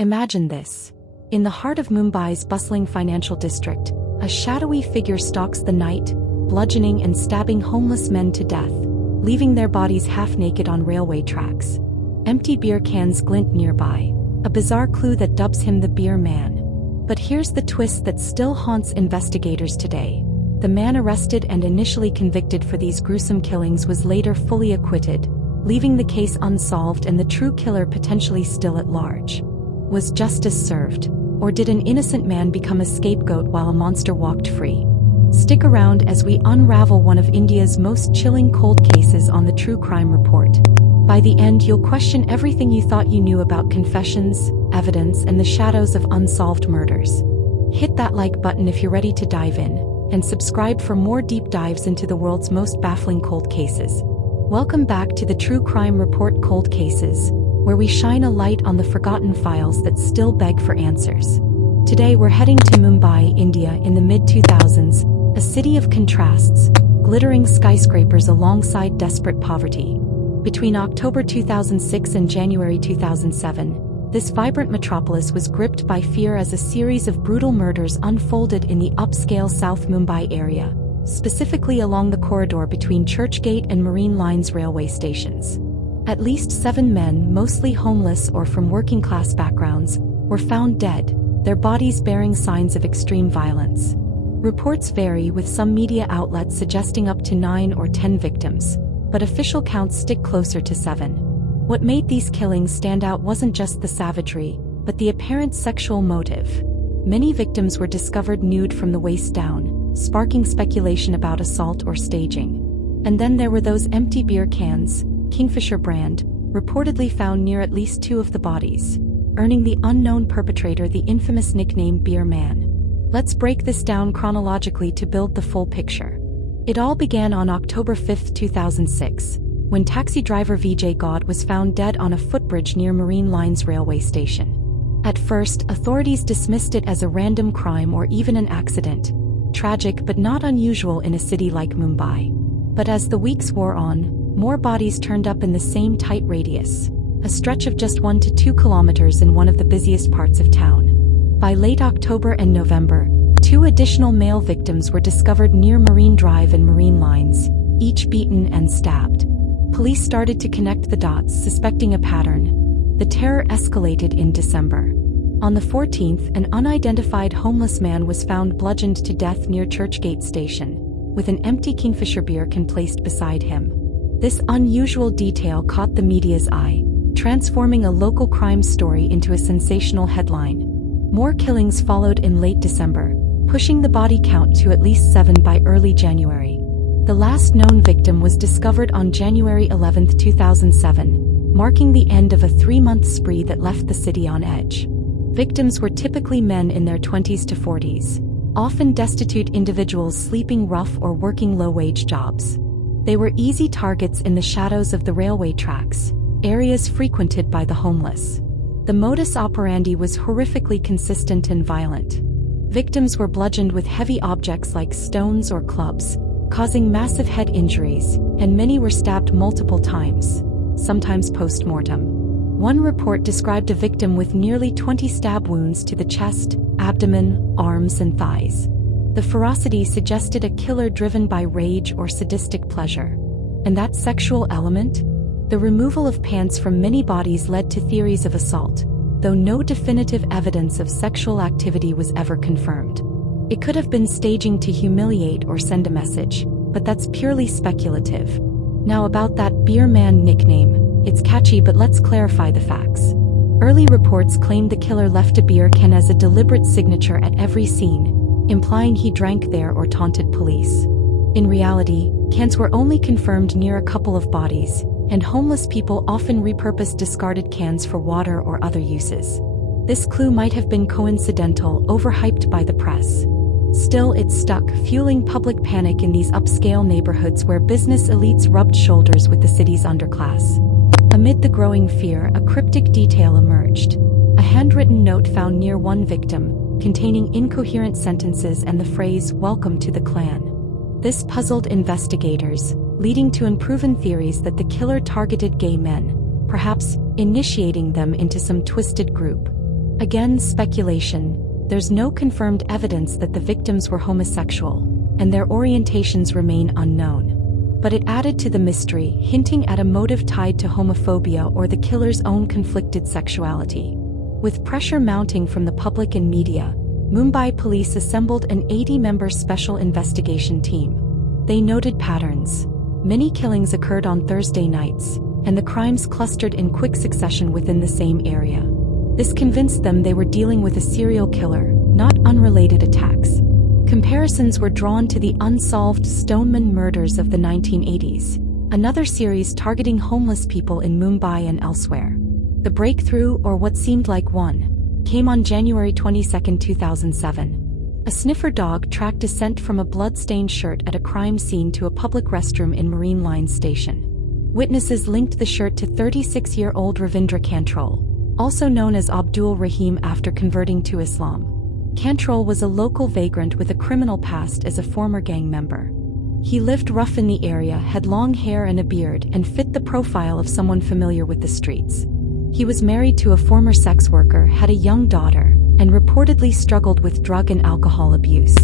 Imagine this. In the heart of Mumbai's bustling financial district, a shadowy figure stalks the night, bludgeoning and stabbing homeless men to death, leaving their bodies half-naked on railway tracks. Empty beer cans glint nearby, a bizarre clue that dubs him the Beer Man. But here's the twist that still haunts investigators today. The man arrested and initially convicted for these gruesome killings was later fully acquitted, leaving the case unsolved and the true killer potentially still at large. Was justice served? Or did an innocent man become a scapegoat while a monster walked free? Stick around as we unravel one of India's most chilling cold cases on the True Crime Report. By the end, you'll question everything you thought you knew about confessions, evidence, and the shadows of unsolved murders. Hit that like button if you're ready to dive in, and subscribe for more deep dives into the world's most baffling cold cases. Welcome back to the True Crime Report Cold Cases, where we shine a light on the forgotten files that still beg for answers. Today we're heading to Mumbai, India in the mid-2000s, a city of contrasts, glittering skyscrapers alongside desperate poverty. Between October 2006 and January 2007, this vibrant metropolis was gripped by fear as a series of brutal murders unfolded in the upscale South Mumbai area, specifically along the corridor between Churchgate and Marine Lines railway stations. At least 7 men, mostly homeless or from working-class backgrounds, were found dead, their bodies bearing signs of extreme violence. Reports vary, with some media outlets suggesting up to 9 or 10 victims, but official counts stick closer to 7. What made these killings stand out wasn't just the savagery, but the apparent sexual motive. Many victims were discovered nude from the waist down, sparking speculation about assault or staging. And then there were those empty beer cans, Kingfisher brand, reportedly found near at least 2 of the bodies, earning the unknown perpetrator the infamous nickname Beer Man. Let's break this down chronologically to build the full picture. It all began on October 5, 2006, when taxi driver Vijay God was found dead on a footbridge near Marine Lines railway station. At first, authorities dismissed it as a random crime or even an accident. Tragic but not unusual in a city like Mumbai. But as the weeks wore on, more bodies turned up in the same tight radius, a stretch of just 1 to 2 kilometers in one of the busiest parts of town. By late October and November, 2 additional male victims were discovered near Marine Drive and Marine Lines, each beaten and stabbed. Police started to connect the dots, suspecting a pattern. The terror escalated in December. On the 14th, an unidentified homeless man was found bludgeoned to death near Churchgate Station, with an empty Kingfisher beer can placed beside him. This unusual detail caught the media's eye, transforming a local crime story into a sensational headline. More killings followed in late December, pushing the body count to at least 7 by early January. The last known victim was discovered on January 11, 2007, marking the end of a 3-month spree that left the city on edge. Victims were typically men in their 20s to 40s, often destitute individuals sleeping rough or working low-wage jobs. They were easy targets in the shadows of the railway tracks, areas frequented by the homeless. The modus operandi was horrifically consistent and violent. Victims were bludgeoned with heavy objects like stones or clubs, causing massive head injuries, and many were stabbed multiple times, sometimes post-mortem. One report described a victim with nearly 20 stab wounds to the chest, abdomen, arms, and thighs. The ferocity suggested a killer driven by rage or sadistic pleasure. And that sexual element? The removal of pants from many bodies led to theories of assault, though no definitive evidence of sexual activity was ever confirmed. It could have been staging to humiliate or send a message, but that's purely speculative. Now about that Beer Man nickname, it's catchy, but let's clarify the facts. Early reports claimed the killer left a beer can as a deliberate signature at every scene, implying he drank there or taunted police. In reality, cans were only confirmed near a couple of bodies, and homeless people often repurposed discarded cans for water or other uses. This clue might have been coincidental, overhyped by the press. Still, it stuck, fueling public panic in these upscale neighborhoods where business elites rubbed shoulders with the city's underclass. Amid the growing fear, a cryptic detail emerged. A handwritten note found near one victim, containing incoherent sentences and the phrase, "Welcome to the clan." This puzzled investigators, leading to unproven theories that the killer targeted gay men, perhaps initiating them into some twisted group. Again, speculation. There's no confirmed evidence that the victims were homosexual, and their orientations remain unknown. But it added to the mystery, hinting at a motive tied to homophobia or the killer's own conflicted sexuality. With pressure mounting from the public and media, Mumbai police assembled an 80-member special investigation team. They noted patterns. Many killings occurred on Thursday nights, and the crimes clustered in quick succession within the same area. This convinced them they were dealing with a serial killer, not unrelated attacks. Comparisons were drawn to the unsolved Stoneman murders of the 1980s, another series targeting homeless people in Mumbai and elsewhere. The breakthrough, or what seemed like one, came on January 22, 2007. A sniffer dog tracked a scent from a blood-stained shirt at a crime scene to a public restroom in Marine Lines station. Witnesses linked the shirt to 36-year-old Ravindra Kantrole, also known as Abdul Rahim after converting to Islam. Kantrole was a local vagrant with a criminal past as a former gang member. He lived rough in the area, had long hair and a beard, and fit the profile of someone familiar with the streets. He was married to a former sex worker, had a young daughter, and reportedly struggled with drug and alcohol abuse.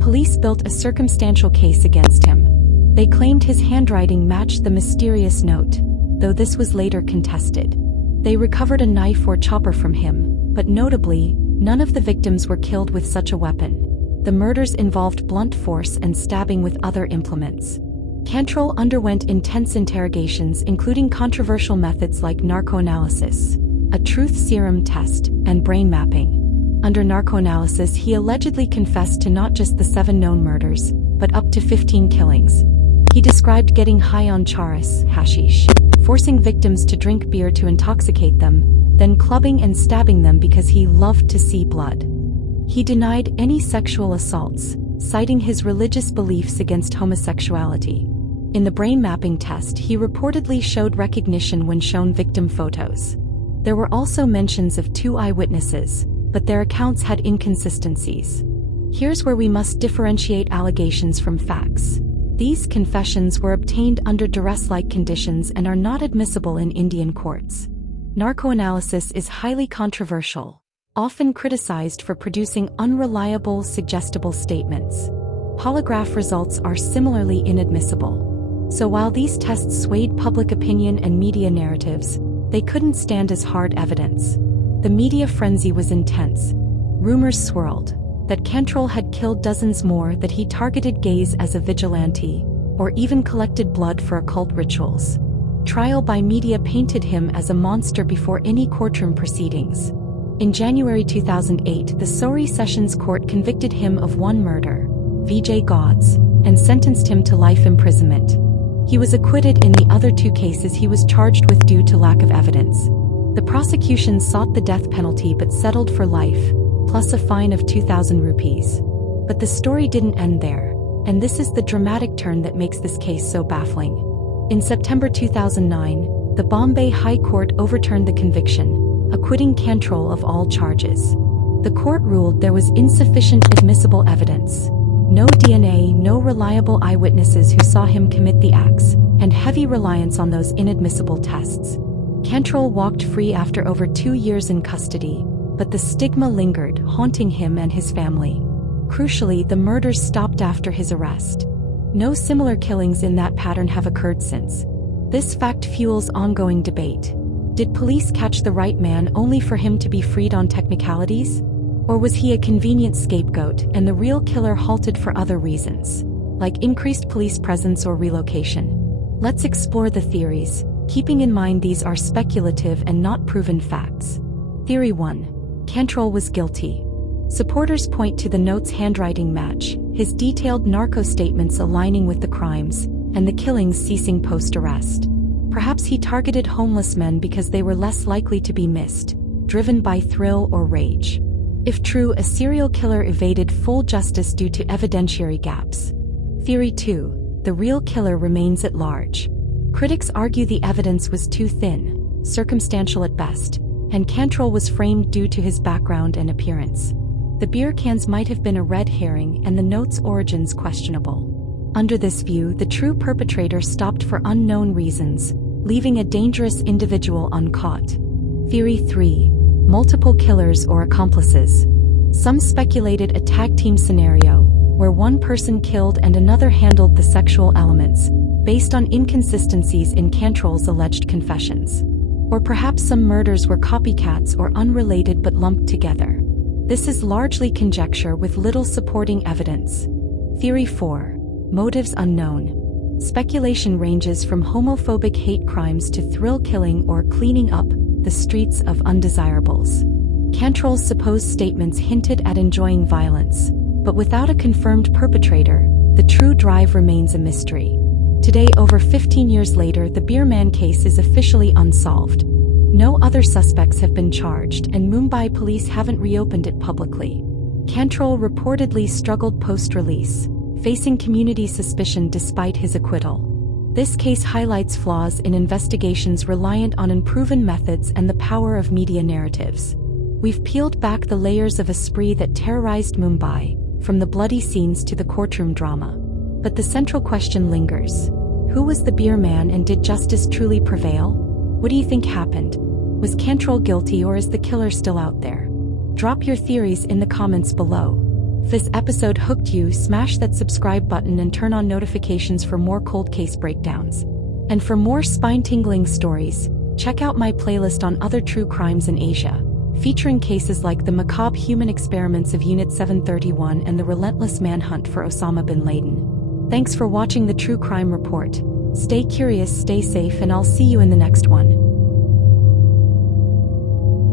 Police built a circumstantial case against him. They claimed his handwriting matched the mysterious note, though this was later contested. They recovered a knife or chopper from him, but notably, none of the victims were killed with such a weapon. The murders involved blunt force and stabbing with other implements. Kantrole underwent intense interrogations, including controversial methods like narcoanalysis, a truth serum test, and brain mapping. Under narcoanalysis, he allegedly confessed to not just the 7 known murders, but up to 15 killings. He described getting high on charas, hashish, forcing victims to drink beer to intoxicate them, then clubbing and stabbing them because he loved to see blood. He denied any sexual assaults, citing his religious beliefs against homosexuality. In the brain mapping test, he reportedly showed recognition when shown victim photos. There were also mentions of 2 eyewitnesses, but their accounts had inconsistencies. Here's where we must differentiate allegations from facts. These confessions were obtained under duress-like conditions and are not admissible in Indian courts. Narcoanalysis is highly controversial, often criticized for producing unreliable, suggestible statements. Polygraph results are similarly inadmissible. So while these tests swayed public opinion and media narratives, they couldn't stand as hard evidence. The media frenzy was intense. Rumors swirled that Kantrole had killed dozens more, that he targeted gays as a vigilante, or even collected blood for occult rituals. Trial by media painted him as a monster before any courtroom proceedings. In January 2008, the Surrey Sessions Court convicted him of 1 murder, Vijay Gods, and sentenced him to life imprisonment. He was acquitted in the other 2 cases he was charged with due to lack of evidence. The prosecution sought the death penalty but settled for life, plus a fine of 2,000 rupees. But the story didn't end there, and this is the dramatic turn that makes this case so baffling. In September 2009, the Bombay High Court overturned the conviction, acquitting Kantrole of all charges. The court ruled there was insufficient admissible evidence. No DNA, no reliable eyewitnesses who saw him commit the acts, and heavy reliance on those inadmissible tests. Kantrole walked free after over 2 years in custody, but the stigma lingered, haunting him and his family. Crucially, the murders stopped after his arrest. No similar killings in that pattern have occurred since. This fact fuels ongoing debate. Did police catch the right man only for him to be freed on technicalities? Or was he a convenient scapegoat and the real killer halted for other reasons, like increased police presence or relocation? Let's explore the theories, keeping in mind these are speculative and not proven facts. Theory 1. Kantrole was guilty. Supporters point to the note's handwriting match, his detailed narco statements aligning with the crimes, and the killings ceasing post-arrest. Perhaps he targeted homeless men because they were less likely to be missed, driven by thrill or rage. If true, a serial killer evaded full justice due to evidentiary gaps. Theory 2. The real killer remains at large. Critics argue the evidence was too thin, circumstantial at best, and Kantrole was framed due to his background and appearance. The beer cans might have been a red herring and the note's origins questionable. Under this view, the true perpetrator stopped for unknown reasons, leaving a dangerous individual uncaught. Theory 3. multiple killers or accomplices. Some speculated a tag team scenario, where one person killed and another handled the sexual elements, based on inconsistencies in Kantrole's alleged confessions. Or perhaps some murders were copycats or unrelated but lumped together. This is largely conjecture with little supporting evidence. Theory 4. Motives unknown. Speculation ranges from homophobic hate crimes to thrill killing or cleaning up the streets of undesirables. Kantrole's supposed statements hinted at enjoying violence, but without a confirmed perpetrator, the true drive remains a mystery. Today, over 15 years later, the beer man case is officially unsolved. No other suspects have been charged, and Mumbai police haven't reopened it publicly. Kantrole reportedly struggled post-release, facing community suspicion despite his acquittal. This case highlights flaws in investigations reliant on unproven methods and the power of media narratives. We've peeled back the layers of a spree that terrorized Mumbai, from the bloody scenes to the courtroom drama. But the central question lingers. Who was the beer man, and did justice truly prevail? What do you think happened? Was Kantrole guilty, or is the killer still out there? Drop your theories in the comments below. If this episode hooked you, smash that subscribe button and turn on notifications for more cold case breakdowns. And for more spine-tingling stories, check out my playlist on other true crimes in Asia, featuring cases like the macabre human experiments of Unit 731 and the relentless manhunt for Osama bin Laden. Thanks for watching the True Crime Report. Stay curious, stay safe, and I'll see you in the next one.